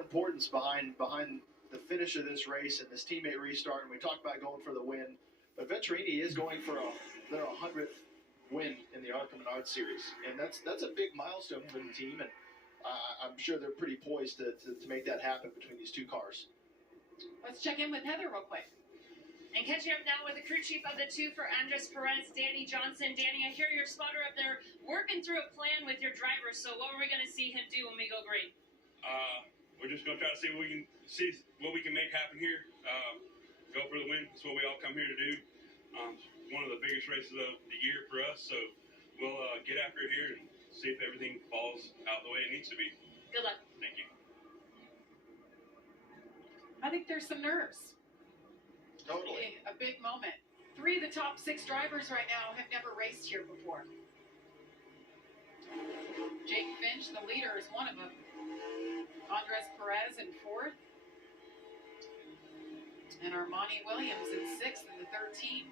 more importance behind the finish of this race and this teammate restart. And we talked about going for the win, but Venturini is going for their 100th win in the Arca Series, and that's a big milestone for the team. And I'm sure they're pretty poised to make that happen between these two cars. Let's check in with Heather real quick. And catching up now with the crew chief of the two for Andres Perez, Danny Johnson. Danny, I hear your spotter up there working through a plan with your driver. So what are we going to see him do when we go green? We're just going to try to see what we can make happen here. Go for the win. That's what we all come here to do. One of the biggest races of the year for us. So we'll get after it here and see if everything falls out the way it needs to be. Good luck. Thank you. I think there's some nerves. Totally. A big moment. 3 of the top 6 drivers right now have never raced here before. Jake Finch, the leader, is one of them. Andres Perez in 4th. And Armani Williams in 6th in the 13.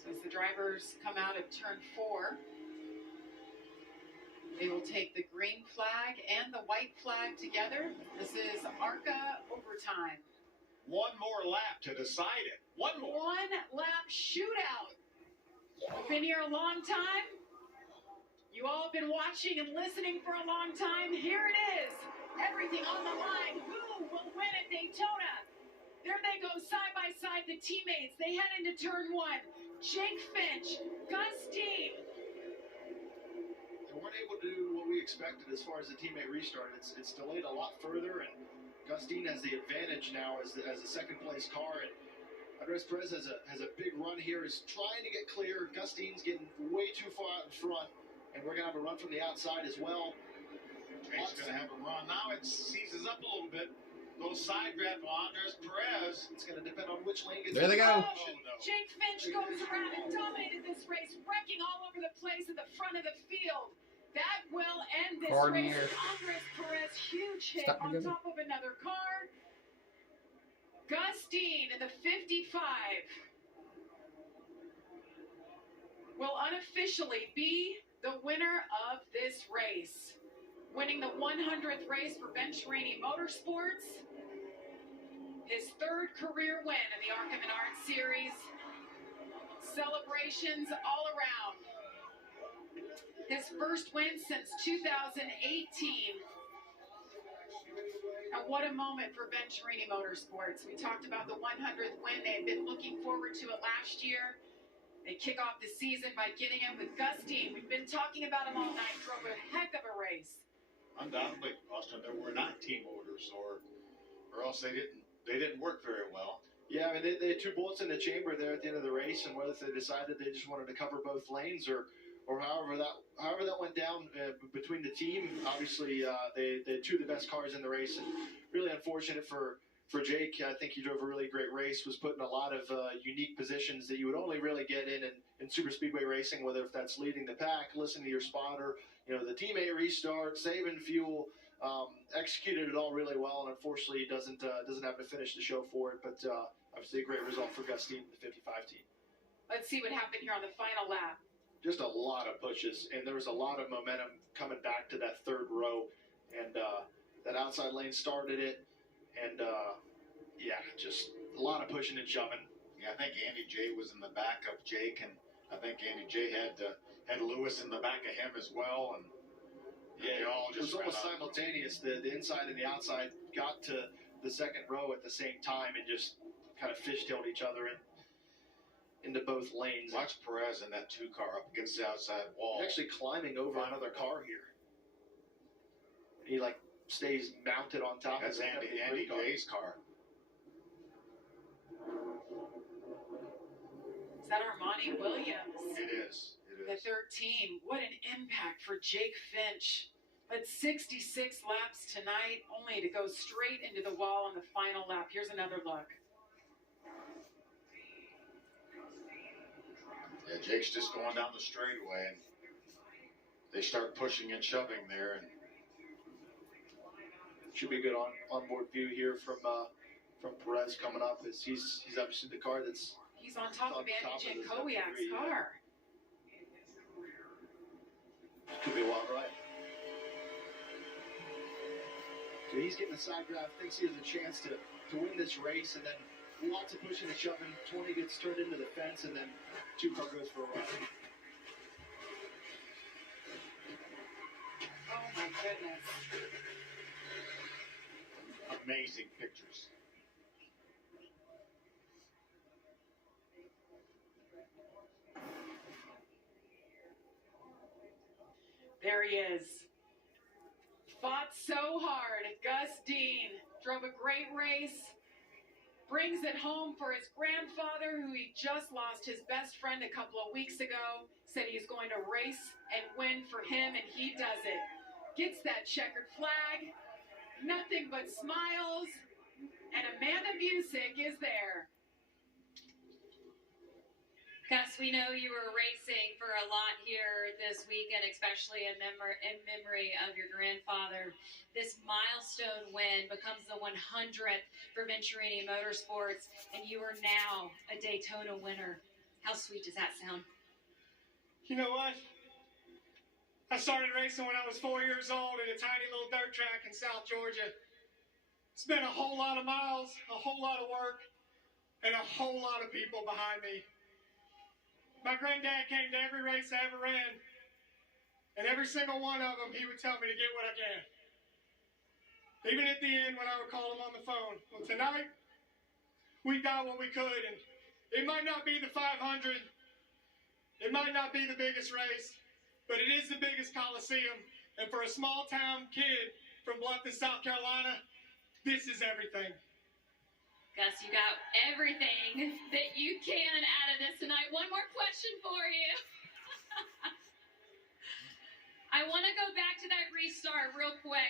So as the drivers come out of turn 4, they will take the green flag and the white flag together. This is Arca overtime. One more lap to decide it. One more. One lap shootout. I've been here a long time. You all have been watching and listening for a long time. Here it is. Everything on the line. Who will win at Daytona? There they go side by side, the teammates. They head into turn 1. Jake Finch, Gus Dean. They weren't able to do what we expected as far as the teammate restart. It's delayed a lot further, and Gus Dean has the advantage now as a second place car. And Andres Perez has a big run here. Is trying to get clear. Gus Dean's getting way too far out in front, and we're gonna have a run from the outside as well. Jake's gonna have a run. Now it seizes up a little bit. Little side grab from Andres Perez. It's gonna depend on which lane gets. There they go. Oh, no. Jake Finch goes around and dominated this race, wrecking all over the place at the front of the field. That will end this race. Andres Perez, huge hit on top of another car. Gus Dean in the 55 will unofficially be the winner of this race, winning the 100th race for Venturini Motorsports, his 3rd career win in the Arca Series. Celebrations all around. His first win since 2018. And what a moment for Venturini Motorsports. We talked about the 100th win. They had been looking forward to it last year. They kick off the season by getting it with Gus Dean. We've been talking about him all night. Drove a heck of a race. Undoubtedly, Austin, there were not team orders, or else they didn't work very well. Yeah, I mean they had 2 bullets in the chamber there at the end of the race, and whether they decided they just wanted to cover both lanes or however that went down between the team. Obviously, they had 2 of the best cars in the race, and really unfortunate for Jake. I think he drove a really great race, was put in a lot of unique positions that you would only really get in super speedway racing, whether if that's leading the pack, listening to your spotter, the teammate restart, saving fuel, executed it all really well, and unfortunately doesn't have to finish the show for it, but obviously a great result for Gus Dean and the 55 team. Let's see what happened here on the final lap. Just a lot of pushes, and there was a lot of momentum coming back to that 3rd row, and that outside lane started it, and just a lot of pushing and shoving. Yeah, I think Andy J was in the back of Jake, and I think Andy J had Lewis in the back of him as well, and they all just it was almost simultaneous. The inside and the outside got to the 2nd row at the same time and just kind of fishtailed each other into both lanes. Watch Perez in that 2 car up against the outside wall. He's actually climbing over another car here. He stays mounted on top. That's Andy J's car. Is that Armani Williams? It is. The 13. What an impact for Jake Finch. But 66 laps tonight, only to go straight into the wall on the final lap. Here's another look. Yeah, Jake's just going down the straightaway, and they start pushing and shoving there, and should be a good onboard view here from Perez coming up. As he's obviously the car that's he's on top of Andy Jankowiak's car. Could be a wild ride. So he's getting a side grab, thinks he has a chance to win this race, and then lots of pushing and shoving. 20 gets turned into the fence, and then 2-car goes for a ride. Oh my goodness. Amazing pictures. There he is. Fought so hard. Gus Dean drove a great race. Brings it home for his grandfather, who he just lost his best friend a couple of weeks ago. Said he's going to race and win for him, and he does it. Gets that checkered flag. Nothing but smiles. And Amanda Busick is there. Gus, we know you were racing for a lot here this weekend, especially in memory of your grandfather. This milestone win becomes the 100th for Venturini Motorsports, and you are now a Daytona winner. How sweet does that sound? You know what? I started racing when I was 4 years old at a tiny little dirt track in South Georgia. It's been a whole lot of miles, a whole lot of work, and a whole lot of people behind me. My granddad came to every race I ever ran, and every single one of them, he would tell me to get what I can. Even at the end when I would call him on the phone. Well, tonight, we got what we could, and it might not be the 500, it might not be the biggest race, but it is the biggest Coliseum, and for a small town kid from Bluffton, South Carolina, this is everything. Gus, you got everything that you can out of this tonight. One more question for you. I want to go back to that restart real quick.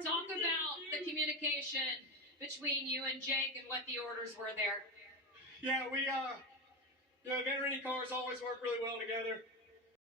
Talk about the communication between you and Jake and what the orders were there. Yeah, Venturini cars always work really well together.